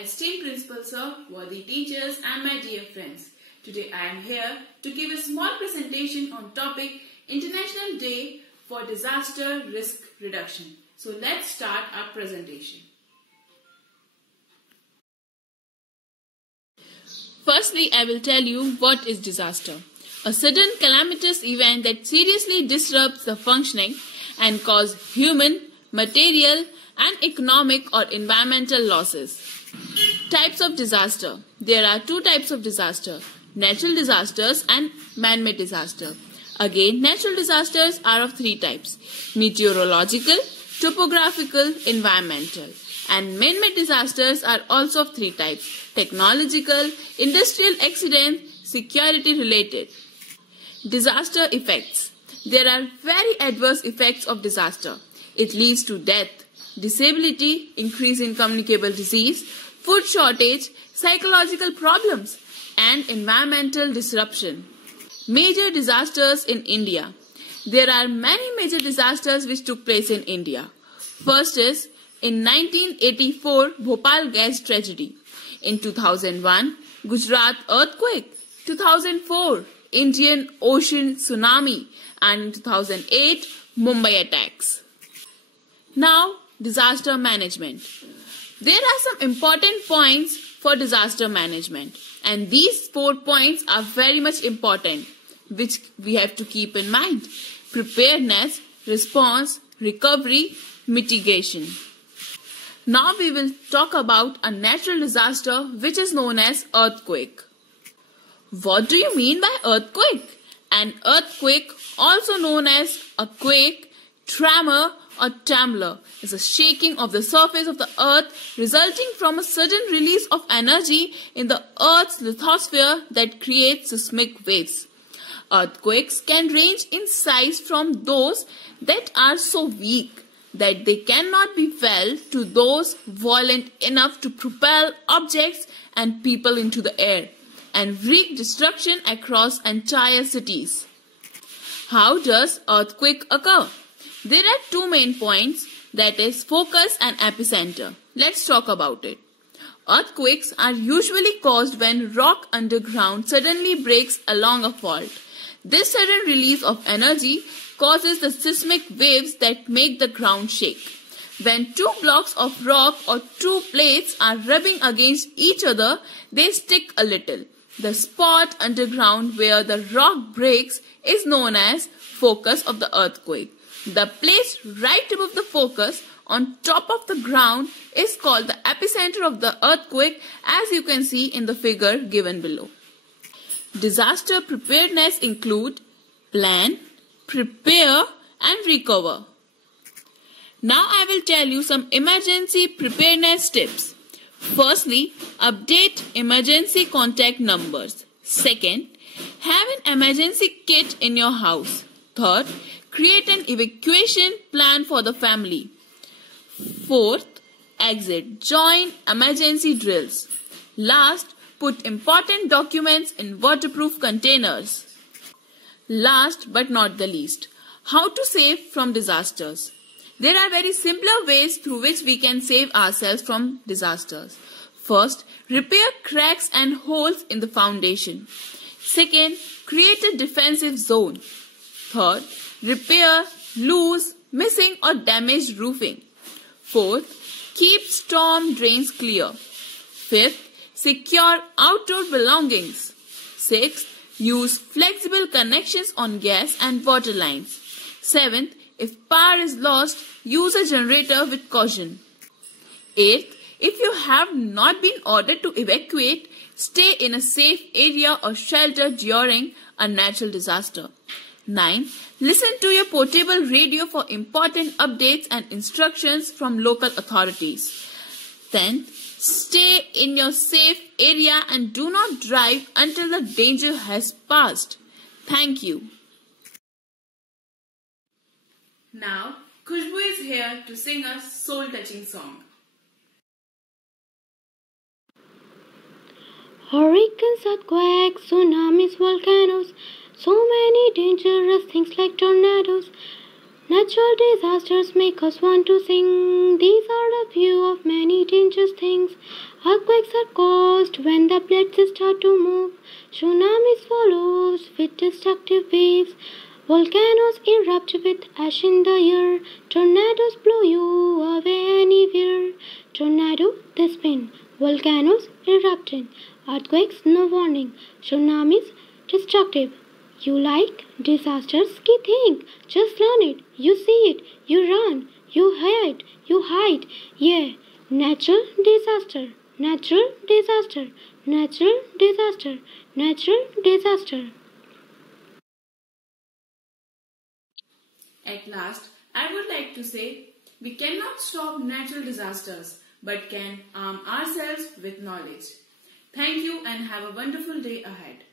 esteemed principal sir, worthy teachers and my dear friends. Today I am here to give a small presentation on topic International Day for Disaster Risk Reduction. So let's start our presentation. Firstly, I will tell you what is disaster. A sudden calamitous event that seriously disrupts the functioning and causes human, material and economic or environmental losses. Types of disaster. There are two types of disaster: natural disasters and man-made disaster. Again, natural disasters are of three types: meteorological, topographical, environmental. And man-made disasters are also of three types: technological, industrial accident, security related. Disaster effects. There are very adverse effects of disaster. It leads to death, disability, increase in communicable disease, food shortage, psychological problems, and environmental disruption. Major disasters in India. There are many major disasters which took place in India. First is in 1984 Bhopal gas tragedy. In 2001 Gujarat earthquake. 2004 Indian Ocean tsunami, and in 2008 Mumbai attacks. Now, disaster management. There are some important points for disaster management, and these 4 points are very much important, which we have to keep in mind: preparedness, response, recovery, mitigation. Now we will talk about a natural disaster which is known as earthquake. What do you mean by earthquake? An earthquake, also known as a quake, tremor or trembler, is a shaking of the surface of the earth resulting from a sudden release of energy in the earth's lithosphere that creates seismic waves. Earthquakes can range in size from those that are so weak that they cannot be felt to those violent enough to propel objects and people into the air and wreak destruction across entire cities. How does earthquake occur? There are two main points, that is focus and epicenter. Let's talk about it. Earthquakes are usually caused when rock underground suddenly breaks along a fault. This sudden release of energy causes the seismic waves that make the ground shake. When two blocks of rock or two plates are rubbing against each other, they stick a little. The spot underground where the rock breaks is known as focus of the earthquake. The place right above the focus on top of the ground is called the epicenter of the earthquake, as you can see in the figure given below. Disaster preparedness include plan, prepare and recover. Now I will tell you some emergency preparedness tips. Firstly, update emergency contact numbers. Second, have an emergency kit in your house. Third, create an evacuation plan for the family. Fourth, exit. Join emergency drills. Last, put important documents in waterproof containers. Last but not the least, how to save from disasters. There are very simpler ways through which we can save ourselves from disasters. First, repair cracks and holes in the foundation. Second, create a defensive zone. Third, repair loose, missing or damaged roofing. Fourth, keep storm drains clear. Fifth, secure outdoor belongings. Sixth, use flexible connections on gas and water lines. Seventh, if power is lost, use a generator with caution. Eighth, if you have not been ordered to evacuate, stay in a safe area or shelter during a natural disaster. 9. Listen to your portable radio for important updates and instructions from local authorities. 10. Stay in your safe area and do not drive until the danger has passed. Thank you. Now, Khushbu is here to sing a soul-touching song. Hurricanes, earthquakes, tsunamis, volcanoes, so many dangerous things like tornadoes. Natural disasters make us want to sing. These are a few of many dangerous things Earthquakes are caused when the plates start to move. Tsunamis follows with destructive waves. Volcanoes erupt with ash in the air. Tornadoes blow you away anywhere. Tornado, they spin. Volcanoes erupting. Earthquakes, no warning. Tsunamis, destructive. You like disasters? Key think. Just learn it. You see it. You run. You hide. You hide. Yeah. Natural disaster. Natural disaster. Natural disaster. Natural disaster. At last, I would like to say we cannot stop natural disasters but can arm ourselves with knowledge. Thank you and have a wonderful day ahead.